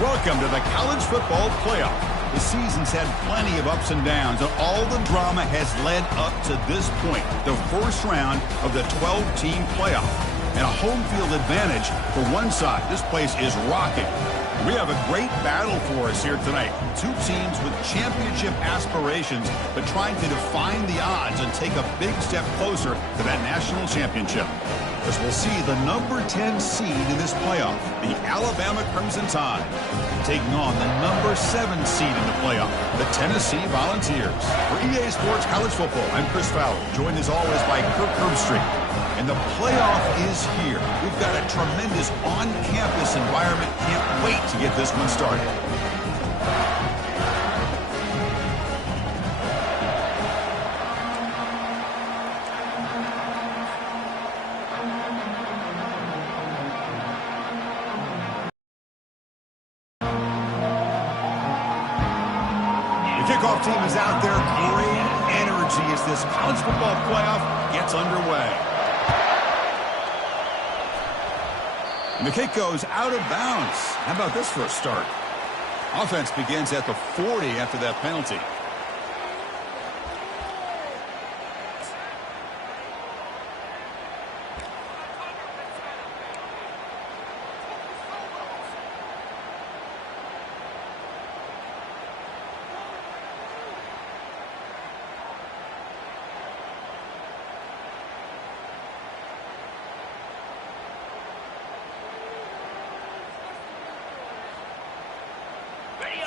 Welcome to the College Football Playoff. The season's had plenty of ups and downs, and all the drama has led up to this point, the first round of the 12-team playoff. And a home field advantage for one side. This place is rocking. We have a great battle for us here tonight. Two teams with championship aspirations, but trying to define the odds and take a big step closer to that national championship. As we'll see the number 10 seed in this playoff, the Alabama Crimson Tide, taking on the number 7 seed in the playoff, the Tennessee Volunteers. For EA Sports College Football, I'm Chris Fowler, joined as always by Kirk Herbstreit. And the playoff is here. We've got a tremendous on-campus environment. Can't wait to get this one started. The kickoff team is out there. Great energy as this college football playoff gets underway. And the kick goes out of bounds. How about this for a start? Offense begins at the 40 after that penalty.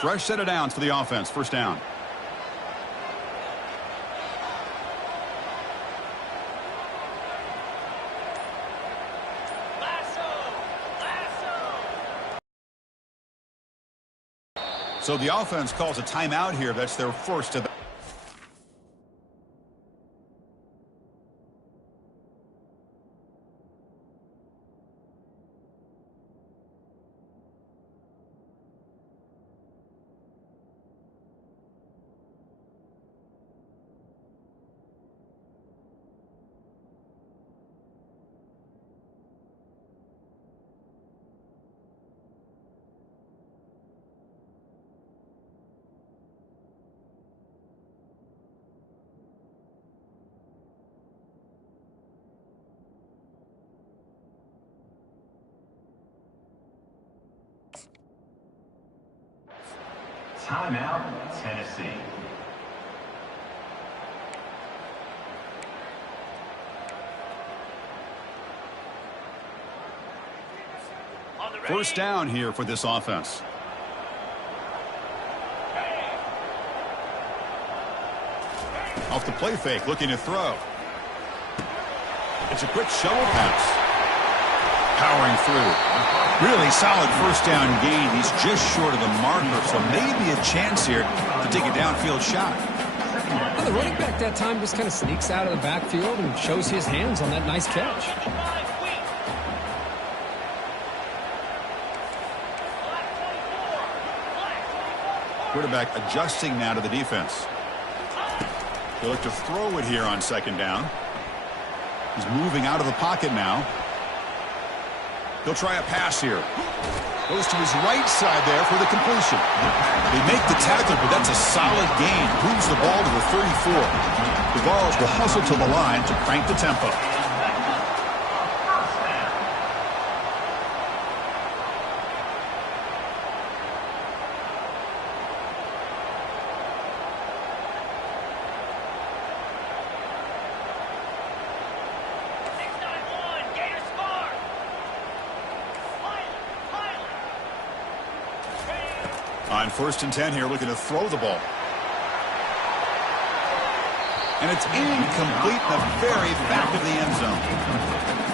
Fresh set of downs for the offense. First down. So the offense calls a timeout here. That's their first of the timeout, Tennessee. first down here for this offense. Off the play fake, looking to throw. It's a quick shovel pass. Powering through. Really solid first down gain. He's just short of the marker, so maybe a chance here to take a downfield shot. Well, the running back that time just kind of sneaks out of the backfield and shows his hands on that nice catch. Quarterback adjusting now to the defense. He'll look to throw it here on second down. He's moving out of the pocket now. He'll try a pass here. Goes to his right side there for the completion. They make the tackle, but that's a solid gain. Moves the ball to the 34. The Vols will hustle to the line to crank the tempo. On 1st and 10 here, looking to throw the ball. And it's incomplete in the very back of the end zone.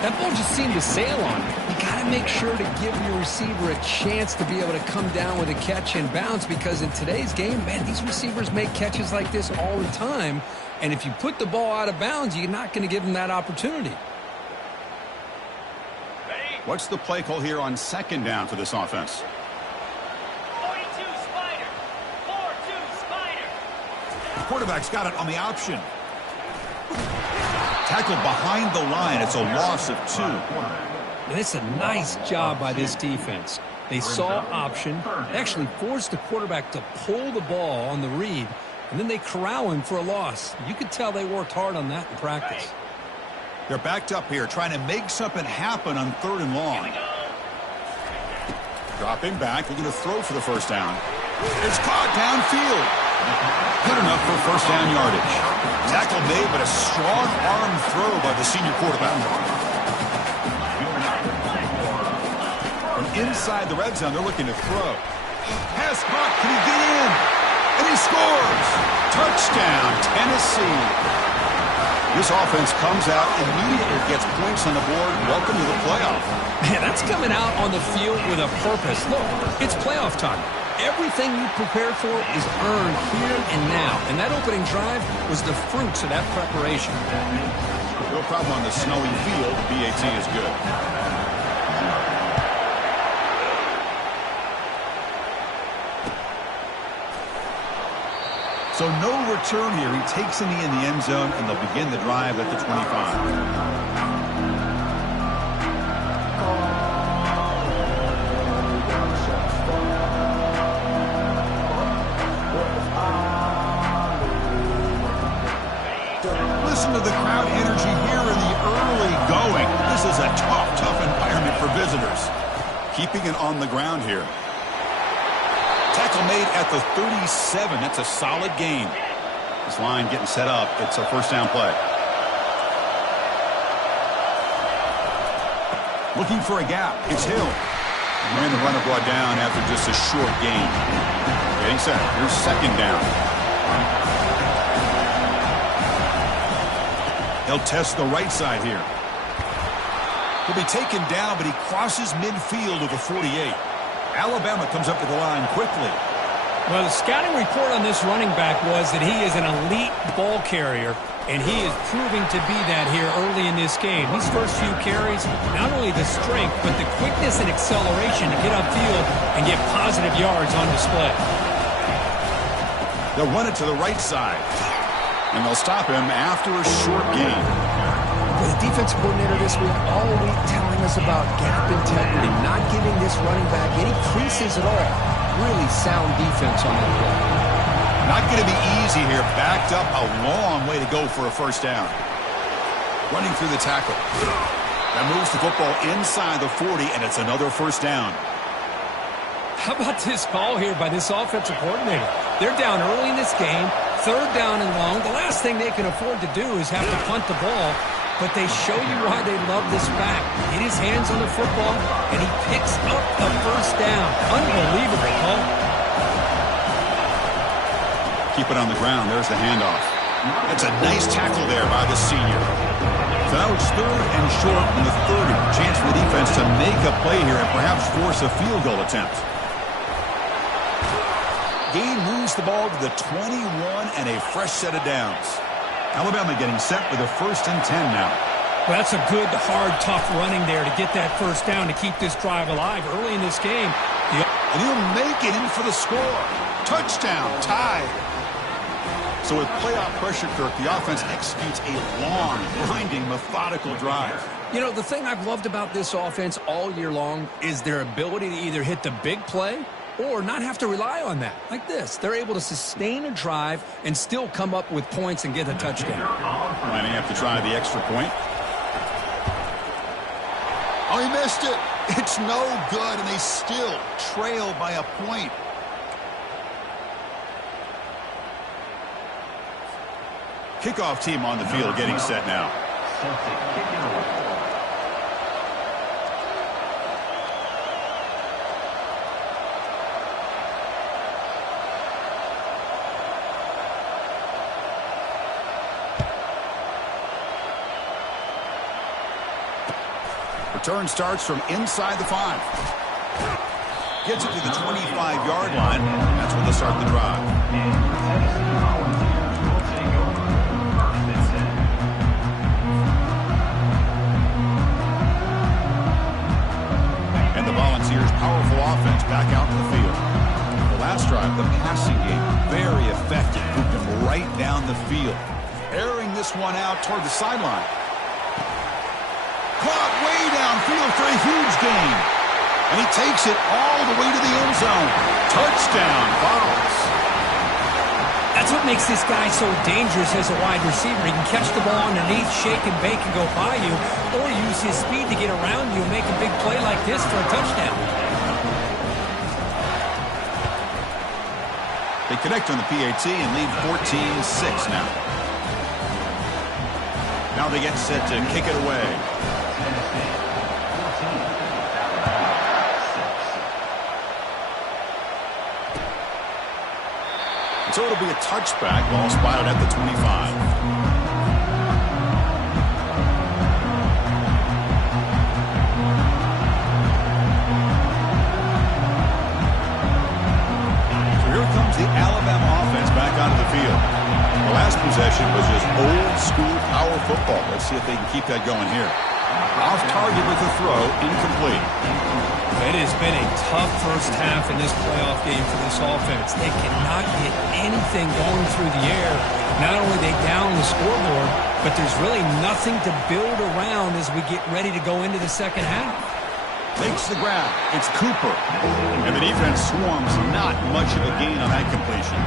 That ball just seemed to sail on it. You got to make sure to give your receiver a chance to be able to come down with a catch and bounce, because in today's game, man, these receivers make catches like this all the time. And if you put the ball out of bounds, you're not going to give them that opportunity. What's the play call here on second down for this offense? The quarterback's got it on the option. Tackled behind the line. It's a loss of 2. And it's a nice job by this defense. They saw option, actually forced the quarterback to pull the ball on the read, and then they corral him for a loss. You could tell they worked hard on that in practice. They're backed up here, trying to make something happen on 3rd and long. Dropping back, looking to throw for the first down. It's caught downfield. Good enough for first down yardage. Tackle made, but a strong arm throw by the senior quarterback. From inside the red zone, they're looking to throw. Pass caught. Can he get in? And he scores. Touchdown, Tennessee. This offense comes out immediately, gets points on the board. Welcome to the playoff. Man, that's coming out on the field with a purpose. Look, it's playoff time. Everything you prepared for is earned here and now. And that opening drive was the fruits of that preparation. No problem on the snowy field. BAT is good. So no return here. He takes a knee in the end zone, and they'll begin the drive at the 25. Listen to the crowd energy here in the early going. This is a tough environment for visitors. Keeping it on the ground here. Tackle made at the 37. That's a solid gain. This line getting set up. It's a first down play. Looking for a gap. It's Hill. And the runner brought down after just a short gain. Getting set. Here's second down. He'll test the right side here. He'll be taken down, but he crosses midfield with a 48. Alabama comes up to the line quickly. Well, the scouting report on this running back was that he is an elite ball carrier, and he is proving to be that here early in this game. These first few carries, not only the strength, but the quickness and acceleration to get upfield and get positive yards on display. They'll run it to the right side, and they'll stop him after a short gain. The defensive coordinator this week all week telling us about gap integrity, not giving this running back any creases at all. Really sound defense on that play. Not going to be easy here. Backed up a long way to go for a first down. Running through the tackle. That moves the football inside the 40, and it's another first down. How about this call here by this offensive coordinator? They're down early in this game, third down and long. The last thing they can afford to do is have to punt the ball, but they show you why they love this back. Get his hands on the football, and he picks up the first down. Unbelievable call. Keep it on the ground. There's the handoff. That's a nice tackle there by the senior. So now it's third and short in the 30. Chance for the defense to make a play here and perhaps force a field goal attempt. Gain moves the ball to the 21 and a fresh set of downs. Alabama getting set with a 1st and 10 now. Well, that's a good, hard, tough running there to get that first down to keep this drive alive early in this game. And he'll make it in for the score. Touchdown, tie. So with playoff pressure, Kirk, the offense executes a long, grinding, methodical drive. You know, the thing I've loved about this offense all year long is their ability to either hit the big play or not have to rely on that. Like this. They're able to sustain a drive and still come up with points and get a touchdown. Lining up to try the extra point. Oh, he missed it. It's no good, and they still trail by a point. Kickoff team on the field getting set now. Return starts from inside the 5. Gets it to the 25-yard line. That's where they'll start the drive. And the Volunteers' powerful offense back out in the field. The last drive, the passing game, very effective. Moved them right down the field. Airing this one out toward the sideline. Caught way downfield for a huge gain. And he takes it all the way to the end zone. Touchdown, Vols. That's what makes this guy so dangerous as a wide receiver. He can catch the ball underneath, shake and bake and go by you, or use his speed to get around you and make a big play like this for a touchdown. They connect on the PAT and lead 14-6 now. Now they get set to kick it away. So it'll be a touchback, ball spotted at the 25. So here comes the Alabama offense back onto the field. The last possession was just old school power football. Let's see if they can keep that going here. Off target with the throw, incomplete. It has been a tough first half in this playoff game for this offense. They cannot get anything going through the air. Not only are they down the scoreboard, but there's really nothing to build around as we get ready to go into the second half. Makes the grab. It's Cooper. And the defense swarms not much of a gain on that completion.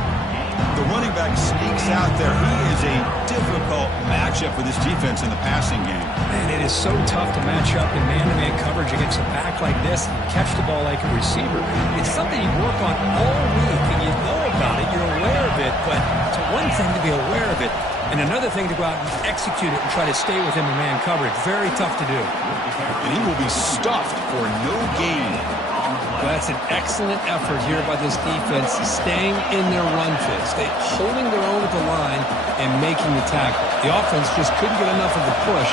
The running back sneaks out there. He is a difficult matchup for this defense in the passing game. Man, it is so tough to match up in man-to-man coverage against a back like this and catch the ball like a receiver. It's something you work on all week, and you know about it. You're aware of it, but it's one thing to be aware of it, and another thing to go out and execute it and try to stay within the man coverage. Very tough to do. And he will be stuffed for no gain. Well, that's an excellent effort here by this defense, staying in their run phase, holding their own at the line and making the tackle. The offense just couldn't get enough of a push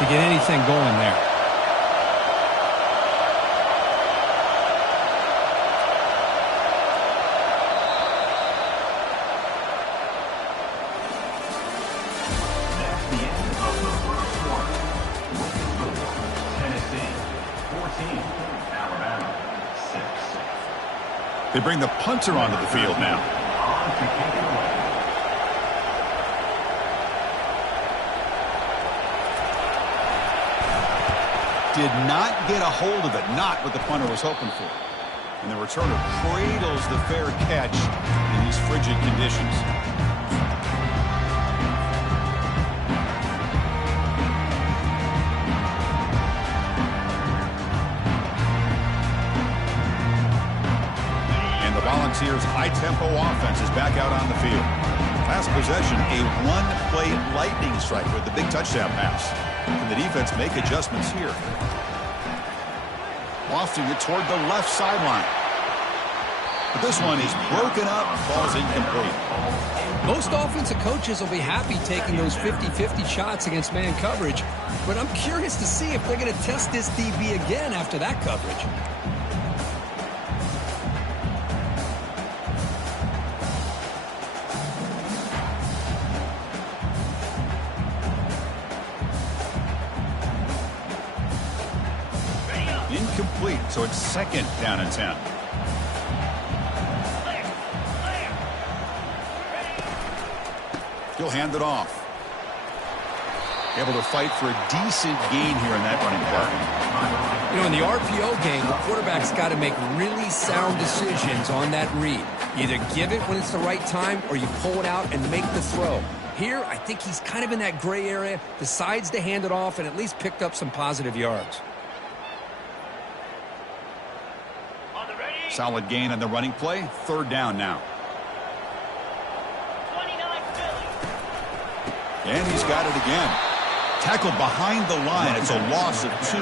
to get anything going there. That's the end of the first quarter. Tennessee 14, Alabama 6. They bring the punter onto the field now. On to kick it away. Did not get a hold of it, not what the punter was hoping for. And the returner cradles the fair catch in these frigid conditions. And the Volunteers' high-tempo offense is back out on the field. Last possession, a one-play lightning strike with the big touchdown pass. Can the defense make adjustments here? Lofting it toward the left sideline. But this one is broken up, falls incomplete. Most offensive coaches will be happy taking those 50-50 shots against man coverage, but I'm curious to see if they're going to test this DB again after that coverage. Incomplete, so it's second down and 10. He'll hand it off. Able to fight for a decent gain here in that running play. You know, in the RPO game, the quarterback's got to make really sound decisions on that read. Either give it when it's the right time or you pull it out and make the throw. Here, I think he's kind of in that gray area, decides to hand it off and at least picked up some positive yards. Solid gain on the running play. Third down now. And he's got it again. Tackled behind the line. It's a loss of 2.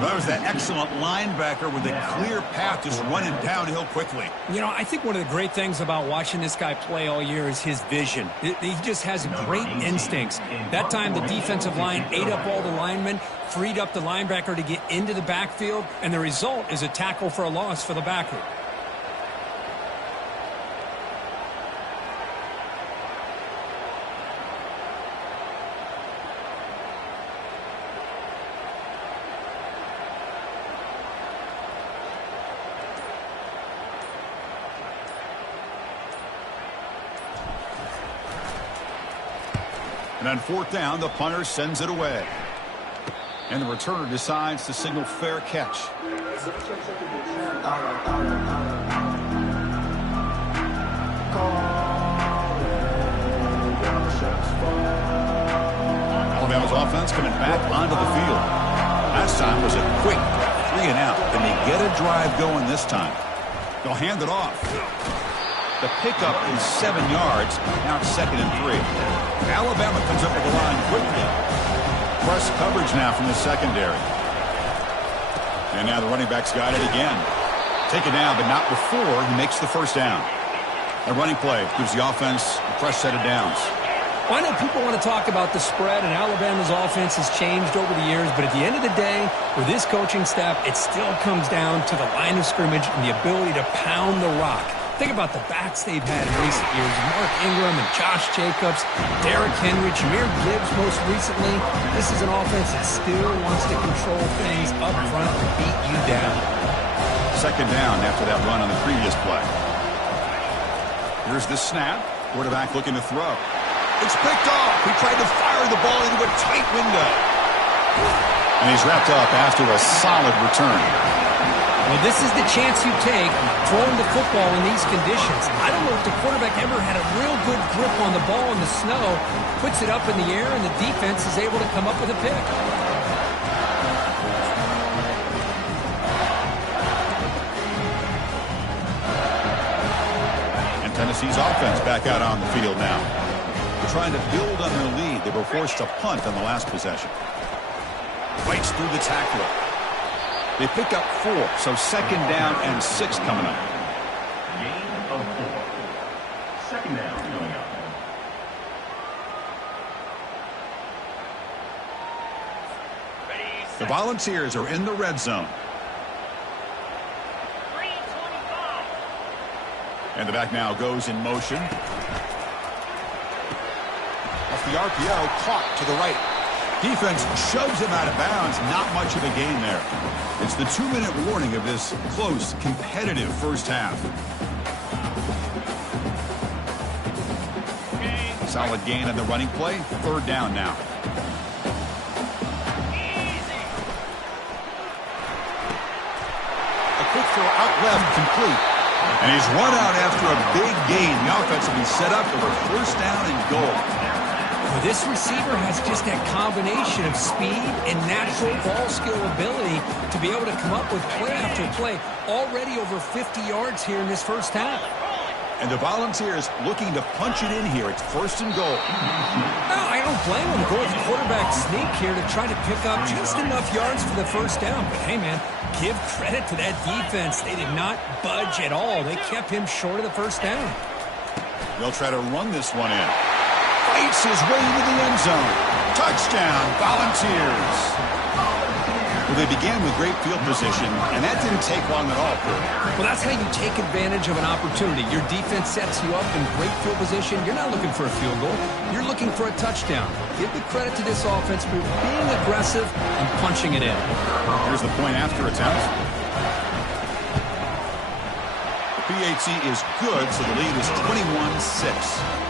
There's that excellent linebacker with a clear path just running downhill quickly. You know, I think one of the great things about watching this guy play all year is his vision. He just has great instincts. That time the defensive line ate up all the linemen, freed up the linebacker to get into the backfield, and the result is a tackle for a loss for the backer. And on fourth down, the punter sends it away. And the returner decides to signal fair catch. Alabama's offense coming back onto the field. Last time was a quick 3 and out. Can they get a drive going this time? They'll hand it off. The pickup is 7 yards. Now it's 2nd and 3. Alabama comes up with the line quickly. Press coverage now from the secondary. And now the running back's got it again. Taken down, but not before he makes the first down. A running play gives the offense a fresh set of downs. Well, I know people want to talk about the spread, and Alabama's offense has changed over the years, but at the end of the day, with this coaching staff, it still comes down to the line of scrimmage and the ability to pound the rock. Think about the backs they've had in recent years. Mark Ingram and Josh Jacobs, Derrick Henry, Jahmyr Gibbs most recently. This is an offense that still wants to control things up front and beat you down. Second down after that run on the previous play. Here's the snap. Quarterback looking to throw. It's picked off. He tried to fire the ball into a tight window. And he's wrapped up after a solid return. Well, this is the chance you take throwing the football in these conditions. I don't know if the quarterback ever had a real good grip on the ball in the snow, puts it up in the air, and the defense is able to come up with a pick. And Tennessee's offense back out on the field now. They're trying to build on their lead. They were forced to punt on the last possession. Fights through the tackler. They pick up 4, so second down and 6 coming up. Gain of 4. Second down coming up. The Volunteers are in the red zone. And the back now goes in motion. Off the RPO, caught to the right. Defense shoves him out of bounds. Not much of a gain there. It's the 2-minute warning of this close, competitive first half. Solid gain on the running play. Third down now. A quick throw out left, complete. And he's run out after a big gain. The offense will be set up for a first down and goal. Well, this receiver has just that combination of speed and natural ball skill ability to be able to come up with play after play. Already over 50 yards here in this first half. And the Volunteers looking to punch it in here. It's first and goal. No, I don't blame them. Go with quarterback sneak here to try to pick up just enough yards for the first down. But hey, man, give credit to that defense. They did not budge at all. They kept him short of the first down. They'll try to run this one in. Fights his way into the end zone. Touchdown, Volunteers. Well, they began with great field position, and that didn't take long at all. Well, that's how you take advantage of an opportunity. Your defense sets you up in great field position. You're not looking for a field goal. You're looking for a touchdown. Give the credit to this offense for being aggressive and punching it in. Here's the point after attempt. The PAT is good, so the lead is 21-6.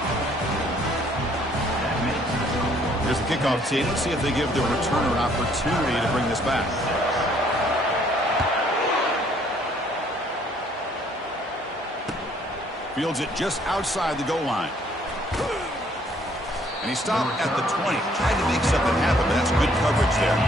Here's the kickoff team. Let's see if they give the returner an opportunity to bring this back. Fields it just outside the goal line. And he stopped at the 20. Tried to make something happen, but that's good coverage there.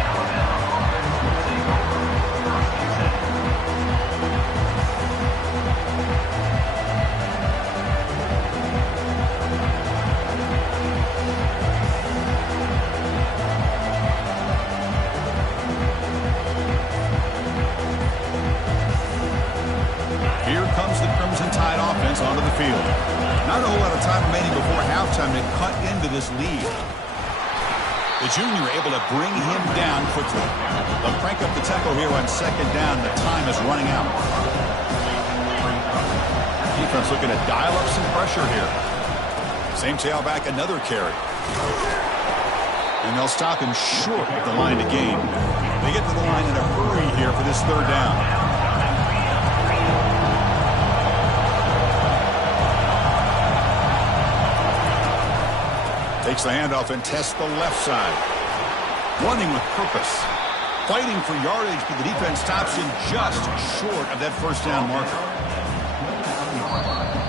Onto the field. Not a whole lot of time remaining before halftime to cut into this lead. The junior able to bring him down quickly. They'll crank up the tempo here on second down. The time is running out. Defense looking to dial up some pressure here. Same tailback, another carry. And they'll stop him short of the line to gain. They get to the line in a hurry here for this third down. Takes the handoff and tests the left side. Running with purpose. Fighting for yardage, but the defense stops him just short of that first down marker.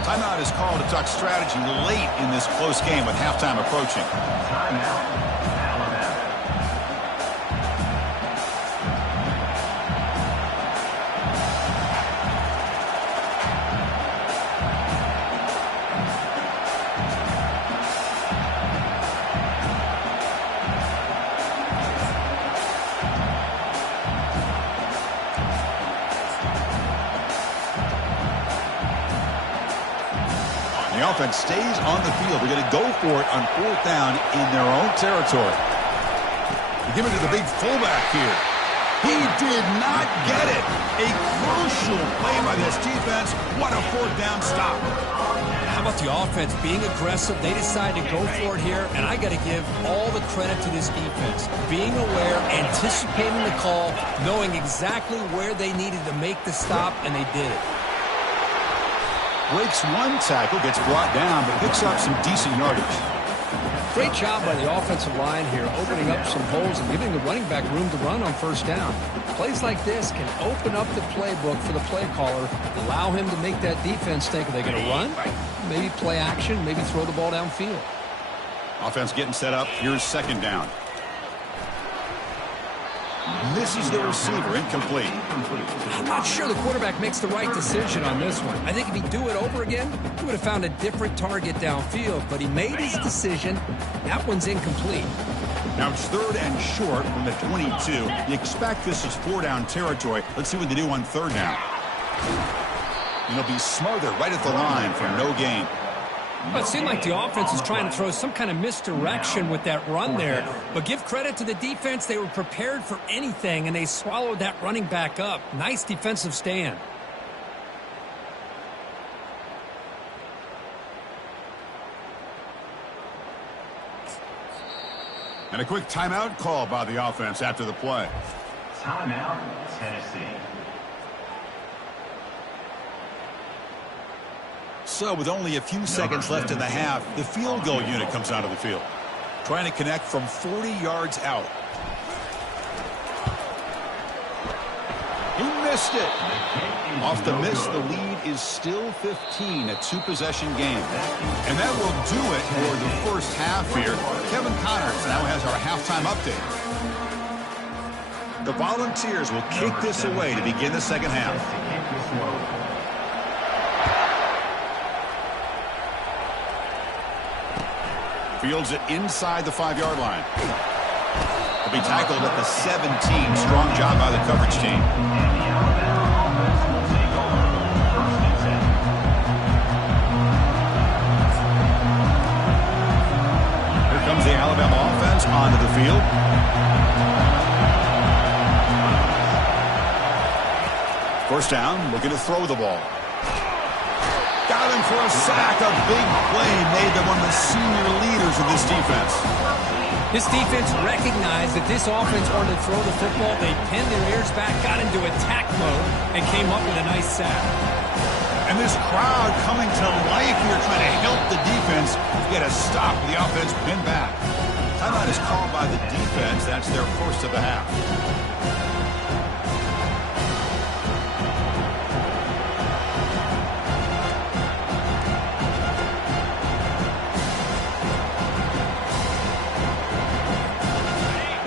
Timeout is called to talk strategy late in this close game with halftime approaching. The offense stays on the field. They're going to go for it on fourth down in their own territory. They give it to the big fullback here. He did not get it. A crucial play by this defense. What a fourth down stop. How about the offense being aggressive? They decide to go for it here, and I got to give all the credit to this defense. Being aware, anticipating the call, knowing exactly where they needed to make the stop, and they did it. Breaks one tackle, gets brought down, but picks up some decent yardage. Great job by the offensive line here, opening up some holes and giving the running back room to run on first down. Plays like this can open up the playbook for the play caller, allow him to make that defense think, are they going to run? Maybe play action, maybe throw the ball downfield. Offense getting set up. Here's second down. Misses the receiver, incomplete. I'm not sure the quarterback makes the right decision on this one. I think if he'd do it over again, he would have found a different target downfield, but he made his decision. That one's incomplete. Now it's 3rd and short from the 22. You expect this is 4-down territory. Let's see what they do on 3rd down. And it'll be smothered right at the line for no gain. Well, it seemed like the offense was trying to throw some kind of misdirection with that run there. But give credit to the defense. They were prepared for anything, and they swallowed that running back up. Nice defensive stand. And a quick timeout call by the offense after the play. Timeout, Tennessee. So with only a few seconds left in the half, the field goal unit comes onto the field. Trying to connect from 40 yards out. He missed it. Off the miss, the lead is still 15, a 2-possession game. And that will do it for the first half here. Kevin Connors now has our halftime update. The Volunteers will kick this away to begin the second half. Fields it inside the 5-yard line. He'll be tackled at the 17. Strong job by the coverage team. Here comes the Alabama offense onto the field. First down, looking to throw the ball. Got him for a sack. A big play made by one of the senior leaders of this defense. This defense recognized that this offense wanted to throw the football. They pinned their ears back, got into attack mode, and came up with a nice sack. And this crowd coming to life here trying to help the defense get a stop with the offense pinned back. Timeout is called by the defense. That's their first of the half.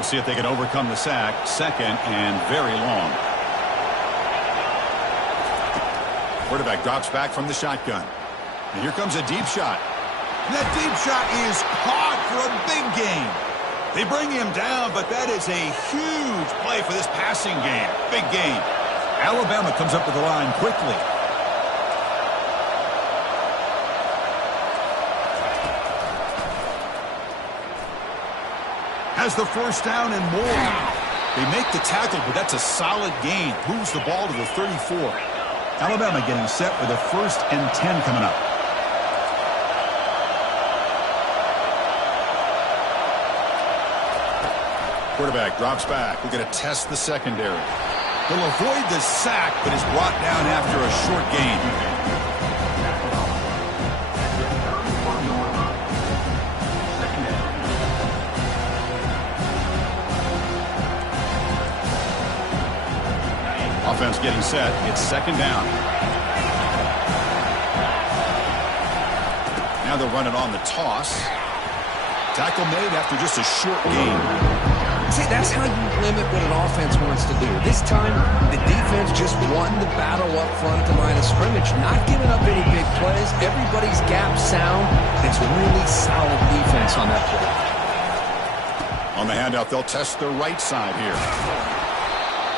See if they can overcome the sack. 2nd and very long. Quarterback drops back from the shotgun. And here comes a deep shot. And that deep shot is caught for a big gain. They bring him down, but that is a huge play for this passing game. Big gain. Alabama comes up to the line quickly. Has the first down and more. They make the tackle, but that's a solid gain. Moves the ball to the 34. Alabama getting set for the 1st and 10 coming up. Quarterback drops back. We're going to test the secondary. He'll avoid the sack, but is brought down after a short gain. Offense getting set. It's 2nd down. Now they'll run it on the toss. Tackle made after just a short gain. See, that's how you limit what an offense wants to do. This time, the defense just won the battle up front at the line of scrimmage, not giving up any big plays. Everybody's gap sound. It's really solid defense on that play. On the handoff, they'll test the right side here.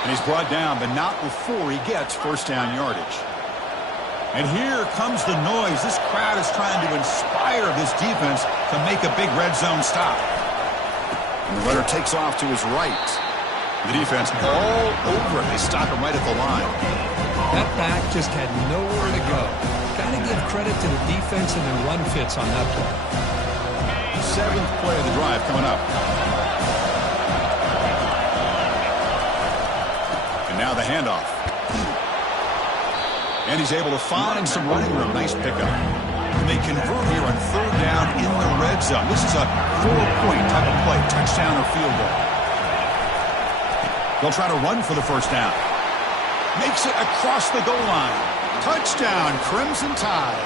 And he's brought down, but not before he gets first down yardage. And here comes the noise. This crowd is trying to inspire this defense to make a big red zone stop. And the runner takes off to his right. The defense all over him. They stop him right at the line. That back just had nowhere to go. Got to give credit to the defense and their run fits on that play. 7th play of the drive coming up. Now the handoff. And he's able to find some running room. Nice pickup. And they convert here on 3rd down in the red zone. This is a 4-point type of play. Touchdown or field goal. They'll try to run for the first down. Makes it across the goal line. Touchdown, Crimson Tide.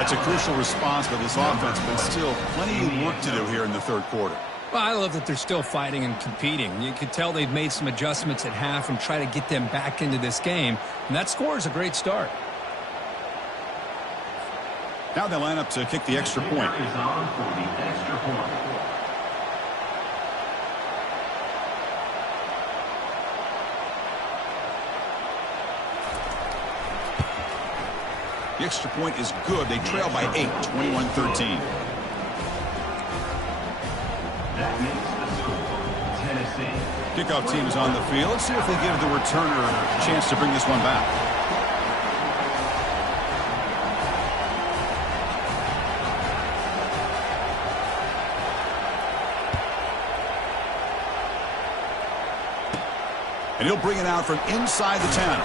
That's a crucial response by this offense, but still plenty of work to do here in the 3rd quarter. Well, I love that they're still fighting and competing. You can tell they've made some adjustments at half and try to get them back into this game. And that score is a great start. Now they line up to kick the extra point. The extra point is good. They trail by 8, 21-13. That makes the score Tennessee. Kickoff team is on the field. Let's see if they give the returner a chance to bring this one back. And he'll bring it out from inside the 10.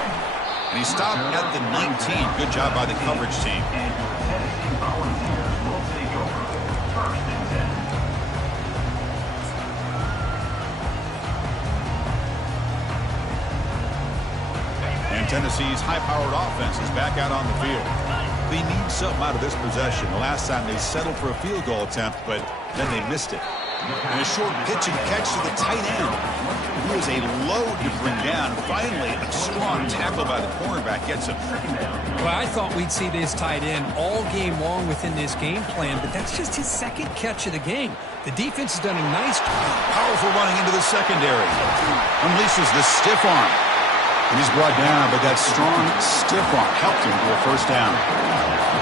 And he stopped at the 19. Good job by the coverage team. And your Tennessee Volunteers will take over. First and 10. And Tennessee's high-powered offense is back out on the field. They need something out of this possession. The last time they settled for a field goal attempt, but then they missed it. And a short pitch and catch to the tight end. He is a load to bring down. Finally, a strong tackle by the cornerback gets him. Well, I thought we'd see this tight end all game long within this game plan, but that's just his second catch of the game. The defense has done a nice job. Powerful running into the secondary. Unleashes the stiff arm. And he's brought down, but that strong stiff arm helped him to a first down.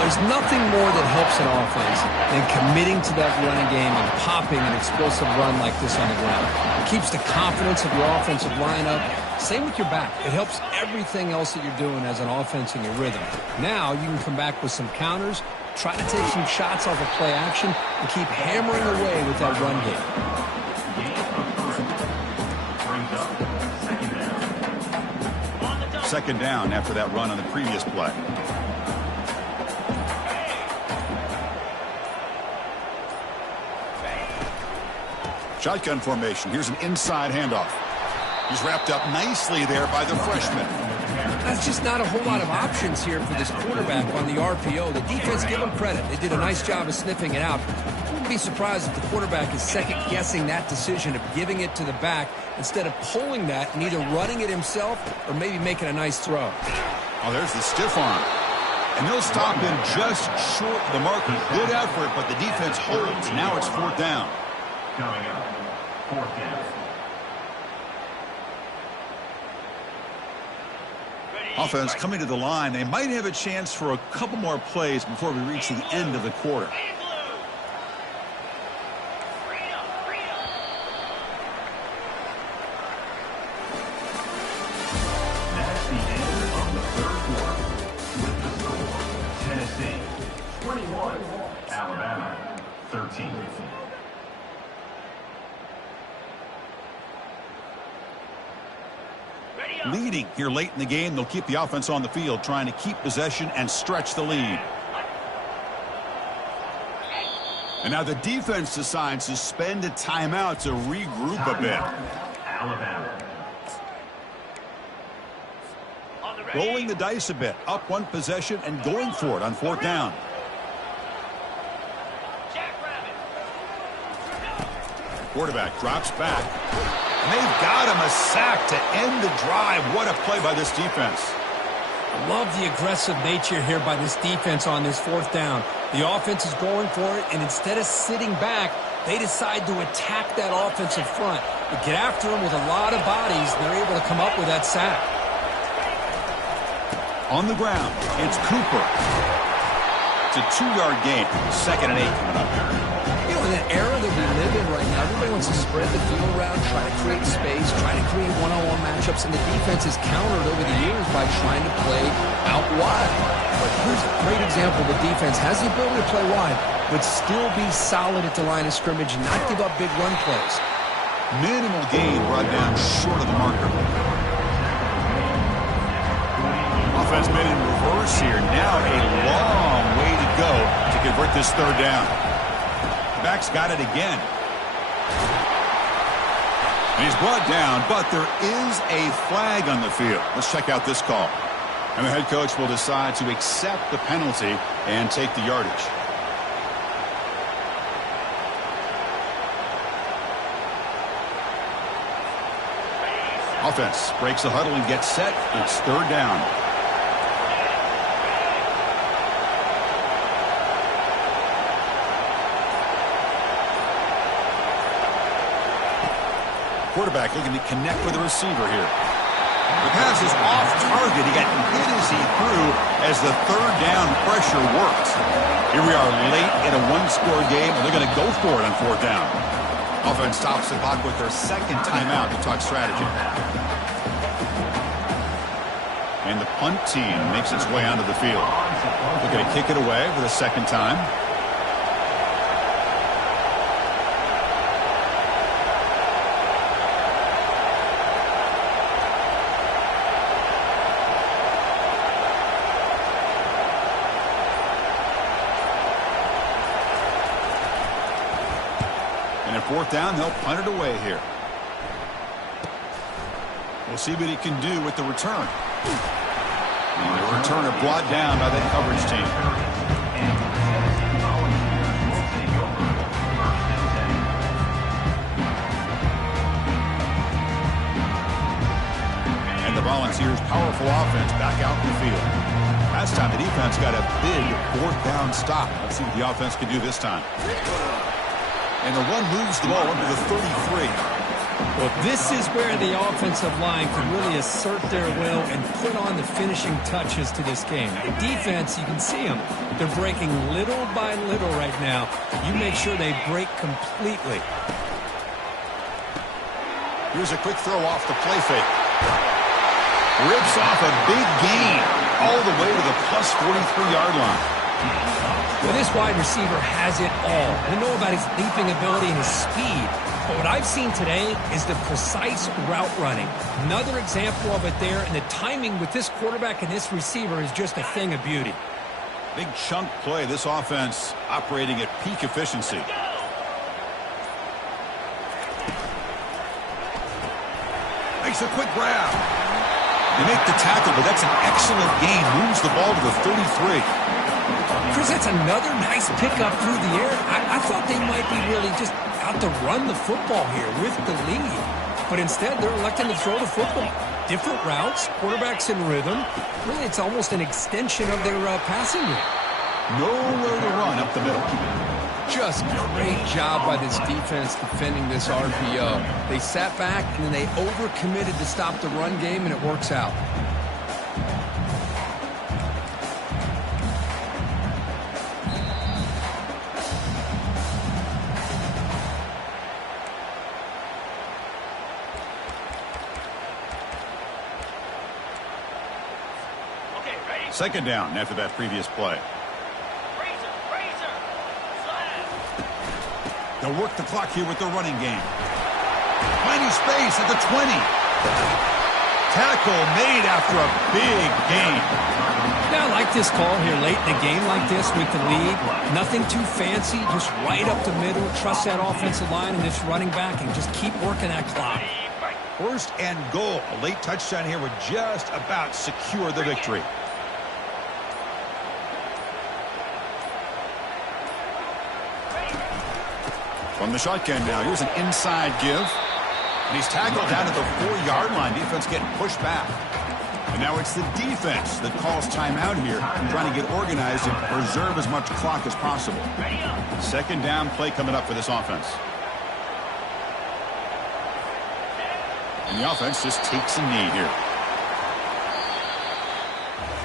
There's nothing more that helps an offense than committing to that running game and popping an explosive run like this on the ground. It keeps the confidence of your offensive lineup. Same with your back. It helps everything else that you're doing as an offense in your rhythm. Now you can come back with some counters, try to take some shots off of play action, and keep hammering away with that run game. Second down after that run on the previous play. Shotgun formation. Here's an inside handoff. He's wrapped up nicely there by the freshman. That's just not a whole lot of options here for this quarterback on the RPO. The defense, give them credit. They did a nice job of sniffing it out. I wouldn't be surprised if the quarterback is second-guessing that decision of giving it to the back instead of pulling that and either running it himself or maybe making a nice throw. Oh, there's the stiff arm. And they'll stop him just short of the marker. Good effort, but the defense holds. Now it's fourth down. Coming up, fourth down. Offense coming to the line. They might have a chance for a couple more plays before we reach the end of the quarter. That's the end of the third quarter. With the score, Tennessee 21, Alabama 13. Leading here late in the game, they'll keep the offense on the field, trying to keep possession and stretch the lead. And now the defense decides to spend a timeout to regroup a bit. Alabama. Rolling the dice a bit, up one possession and going for it on fourth down. Quarterback drops back. And they've got him a sack to end the drive. What a play by this defense. I love the aggressive nature here by this defense on this fourth down. The offense is going for it, and instead of sitting back, they decide to attack that offensive front. They get after him with a lot of bodies, and they're able to come up with that sack. On the ground, it's Cooper. It's a 2-yard gain. 2nd and 8 coming up here. You know, in an era that we live in right now, everybody wants to spread the field around, try to create space, try to create one-on-one matchups, and the defense is countered over the years by trying to play out wide. But here's a great example. The defense has the ability to play wide, but still be solid at the line of scrimmage and not give up big run plays. Minimal gain brought down short of the marker. Offense made in reverse here. Now a long way to go to convert this third down. Back's got it again. And he's brought down, but there is a flag on the field. Let's check out this call. And the head coach will decide to accept the penalty and take the yardage. Offense breaks the huddle and gets set. It's third down. Quarterback looking to connect with the receiver here. The pass is off target. He got hit as he threw as the third down pressure worked. Here we are late in a one-score game, and they're going to go for it on fourth down. Offense stops the clock with their second timeout to talk strategy. And the punt team makes its way onto the field. They're going to kick it away for the second time. And at fourth down, they'll punt it away here. We'll see what he can do with the return. And the returner brought down by that coverage team. And the Volunteers' powerful offense back out in the field. Last time the defense got a big fourth down stop. Let's see what the offense can do this time. And the run moves the ball under the 33. Well, this is where the offensive line can really assert their will and put on the finishing touches to this game. The defense, you can see them. They're breaking little by little right now. You make sure they break completely. Here's a quick throw off the play fake. Rips off a big gain all the way to the plus 43-yard line. Well, this wide receiver has it all. We know about his leaping ability and his speed. But what I've seen today is the precise route running. Another example of it there, and the timing with this quarterback and this receiver is just a thing of beauty. Big chunk play. This offense operating at peak efficiency. Makes a quick grab. They make the tackle, but that's an excellent gain. Moves the ball to the 33. Chris, that's another nice pickup through the air. I thought they might be really just out to run the football here with the lead. But instead, they're electing to throw the football. Different routes, quarterbacks in rhythm. Really, it's almost an extension of their passing game. Nowhere to run up the middle. Just great job by this defense defending this RPO. They sat back, and then they overcommitted to stop the run game, and it works out. Second down after that previous play. They'll work the clock here with the running game. Plenty space at the 20. Tackle made after a big gain. Yeah, I like this call here late in the game like this with the lead. Nothing too fancy, just right up the middle. Trust that offensive line and this running back and just keep working that clock. First and goal. A late touchdown here would just about secure the victory. From the shotgun now, here's an inside give. And he's tackled down at the 4-yard line. Defense getting pushed back. And now it's the defense that calls timeout here, trying to get organized and preserve as much clock as possible. Second down play coming up for this offense. And the offense just takes a knee here.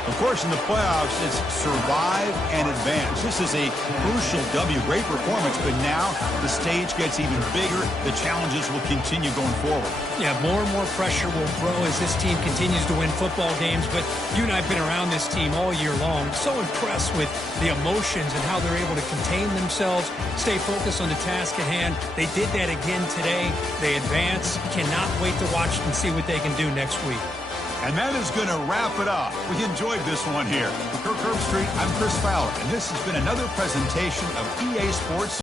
Of course, in the playoffs, it's survive and advance. This is a crucial W. Great performance, but now the stage gets even bigger. The challenges will continue going forward. Yeah, more and more pressure will grow as this team continues to win football games. But you and I have been around this team all year long. So impressed with the emotions and how they're able to contain themselves, stay focused on the task at hand. They did that again today. They advance. Cannot wait to watch and see what they can do next week. And that is going to wrap it up. We enjoyed this one here. For Kirk Herbstreit, I'm Chris Fowler, and this has been another presentation of EA Sports.